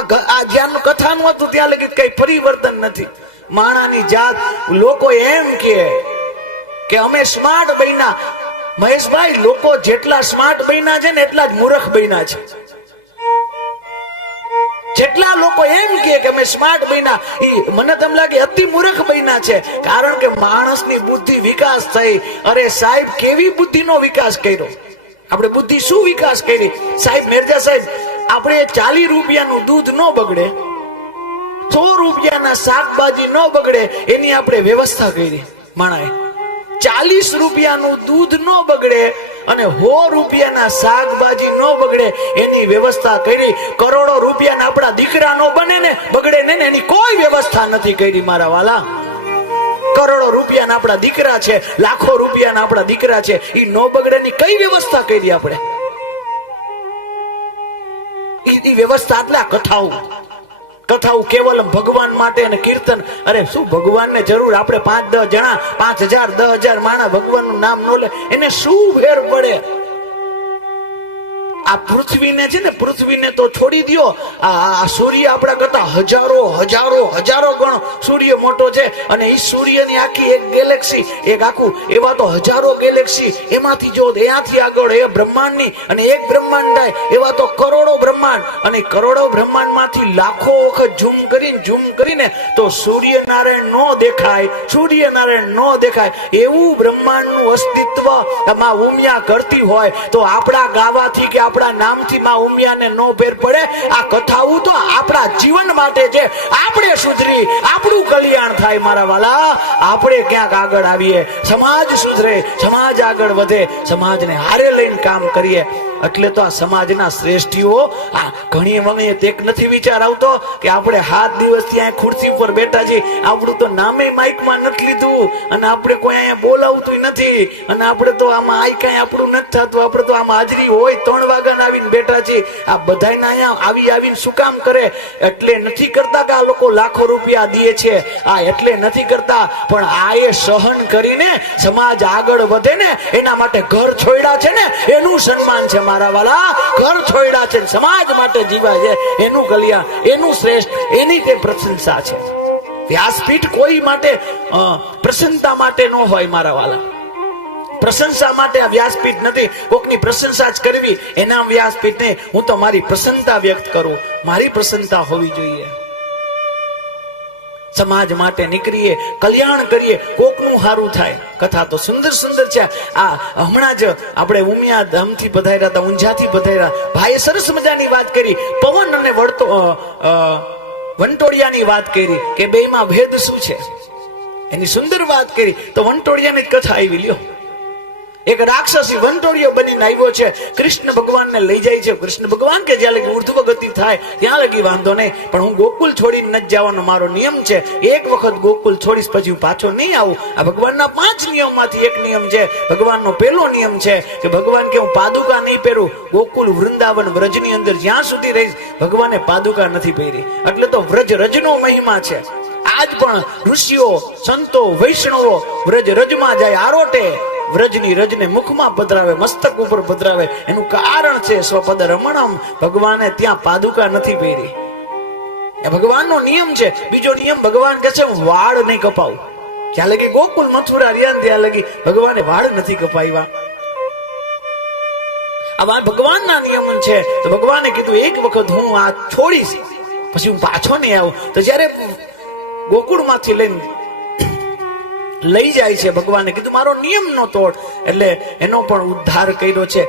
આ જ્યાં કથાનું હતું ત્યાં લગી કઈ પરિવર્તન નથી. માણાની જાત લોકો એમ કે અમે સ્માર્ટ બન્યા. મહેશભાઈ, લોકો જેટલા સ્માર્ટ બન્યા છે ને એટલા જ મૂર્ખ બન્યા છે. જેટલા લોકો એમ કે અમે સ્માર્ટ બન્યા, મને તેમ લાગે અતિ મૂર્ખ બન્યા છે. કારણ કે માણસની બુદ્ધિ વિકાસ થઈ. અરે સાહેબ, કેવી બુદ્ધિનો વિકાસ કર્યો આપણે? બુદ્ધિ શું વિકાસ કરી સાહેબ? મેરજા સાહેબ, આપણે 40 રૂપિયાનું દૂધ ન બગડે, 100 રૂપિયાના શાકભાજી ન બગડે, એની આપણે વ્યવસ્થા કરી. માણાએ 40 રૂપિયાનું દૂધ ન બગડે અને 100 રૂપિયાના શાકભાજી ન બગડે એની વ્યવસ્થા કરી. કરોડો રૂપિયાના આપણા દીકરા નો બને ને બગડે ને એની કોઈ વ્યવસ્થા નથી કરી મારા વાલા. કરોડો રૂપિયાના આપણા દીકરા છે, લાખો રૂપિયાના આપણા દીકરા છે, ઈ નો બગડે ની કઈ વ્યવસ્થા કરી આપણે? ઈ વ્યવસ્થા એટલે કથાઓ કેવલમ ભગવાન માટે અને કીર્તન. અરે શું ભગવાનને જરૂર? આપણે 5-10 જણા, 5000 10,000 માણા ભગવાનનું નામ નો લે, એને શું ફેર પડે? આ પૃથ્વીને છે ને, પૃથ્વીને તો છોડી દો. આ સૂર્ય આપણા કરતા હજારો ગણો સૂર્ય મોટો છે. અને એ સૂર્યની આખી એક ગેલેક્સી, એક આખું, એવા તો હજારો ગેલેક્સી. એમાંથી જો એનાથી આગળ એ બ્રહ્માંડની, અને એક બ્રહ્માંડ થાય એવા તો કરોડો બ્રહ્માંડ. અને કરોડો બ્રહ્માંડ માંથી લાખો વખત ઝૂમ કરીને તો સૂર્યનારાયણ નો દેખાય. એવું બ્રહ્માંડનું અસ્તિત્વ માં ઉમિયા કરતી હોય તો આપણા ગાવાથી કે આપણા નામથી માં ઉમિયાને નો ફેર પડે? આ કથાઓ તો આપણા જીવન માટે છે. આપણે સુધરી, આપણું કલ્યાણ થાય મારા વાલા. આપણે ક્યાંક આગળ આવીએ, સમાજ સુધરે, સમાજ આગળ વધે, સમાજને હારે લઈને કામ કરીએ. એટલે તો આ સમાજના શ્રેષ્ઠીઓ આ ઘણી વખત એક નથી વિચાર આવતો કે આપણે 7 દિવસથી અહીંયા ખુરશી ઉપર બેઠા છીએ, આપણું તો નામે માઇકમાં નથી લીધું, અને આપણે કોઈ અહીંયા બોલાવતું નથી, અને આપણે તો આમાં આઈ કાંઈ આપણું નથી થતું. આપણે તો આમાં હાજરી હોય 3 વાગ્યાના આવીને બેઠા છીએ. આ બધાને અહીંયા આવીને શું કામ કરે? એટલે નથી કરતા કે આ લોકો લાખો રૂપિયા દે છે, આ એટલે નથી કરતા, પણ આ એ સહન કરીને સમાજ આગળ વધે ને એના માટે ઘર છોડ્યા છે ને એનું સન્માન છે મારા વાલા. ઘર છોડ્યા છે, સમાજ માટે જીવાય છે, એનું કલ્યાણ, એનું શ્રેષ્ઠ, એની તે પ્રશંસા છે. વ્યાસપીઠ કોઈ માટે પ્રસન્નતા માટે ન હોય મારા વાલા. પ્રશંસા માટે આ વ્યાસપીઠ નથી. કોકની પ્રશંસા જ કરવી એના વ્યાસપીઠ ને. હું તો મારી પ્રસન્નતા વ્યક્ત કરું. મારી પ્રસન્નતા હોવી જોઈએ. સમાજ માટે નીકળીએ, કલ્યાણ કરીએ, કોકનું સારું થાય. કથા તો સુંદર છે. આ હમણાં જ આપણે ઉમિયા ધામથી પધાર્યા હતા, ઊંઝાથી પધાર્યા. ભાઈએ સરસ મજાની વાત કરી, પવન અને વંટોળિયાની વાત કરી કે બેમાં ભેદ શું છે, એની સુંદર વાત કરી. તો વંટોળિયાની જ કથા આવી લ્યો. એક રાક્ષસી વંટોળિયો બનીને આવ્યો છે, કૃષ્ણ ભગવાનને લઈ જાય છે. કૃષ્ણ ભગવાન કે જ્યાં લગી ઉર્ધ્વ ગતિ થાય ત્યાં લગી વાંધો નહીં, પણ હું ગોકુલ છોડીને નથી જવાનો, મારો નિયમ છે. એક વખત ગોકુલ છોડીશ પછી હું પાછો નહીં આવું. આ ભગવાનના 5 નિયમમાંથી એક નિયમ છે. ભગવાનનો પહેલો નિયમ છે કે ભગવાન કે હું પાદુકા નહીં પહેરું. ગોકુલ, વૃંદાવન, વ્રજની અંદર જ્યાં સુધી રહીશ ભગવાને પાદુકા નથી પહેરી. એટલે તો વ્રજ રજનો મહિમા છે. આજ પણ ઋષિઓ, સંતો, વૈષ્ણવો વ્રજ રજમાં જાય આરોટે. વ્રજની રજને મુખમાં પધરાવે, મસ્તક ઉપર પધરાવે. એનું કારણ છે સ્વપદ રમણમ. ભગવાને ત્યાં પાદુકા નથી પહેરી. એ ભગવાનનો નિયમ છે. બીજો નિયમ, ભગવાન કહે છે હું વાળ નહીં કપાવું. જ્યાં લગી ગોકુલ મથુરા રહ્યા ત્યાં લગી ભગવાને વાળ નથી કપાવ્યા. આ ભગવાનના નિયમ છે. તો ભગવાને કીધું એક વખત હું આ છોડીશ પછી હું પાછો નહીં આવું. તો જયારે ગોકુળ માંથી લઈ જાય છે, ભગવાને કીધું મારો નિયમ નો તોડ. એટલે એનો પણ ઉદ્ધાર કર્યો છે.